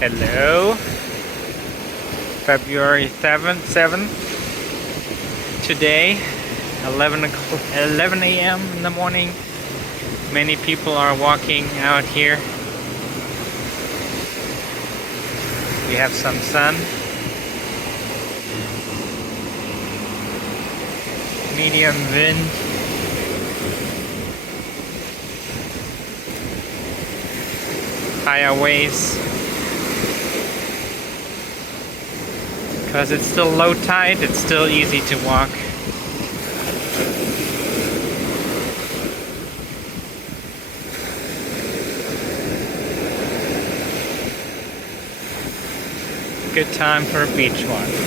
Hello, February 7th. Today, 11 a.m. in the morning. Many people are walking out here. We have some sun. Medium wind. Higher waves. Because it's still low tide, it's still easy to walk. Good time for a beach walk.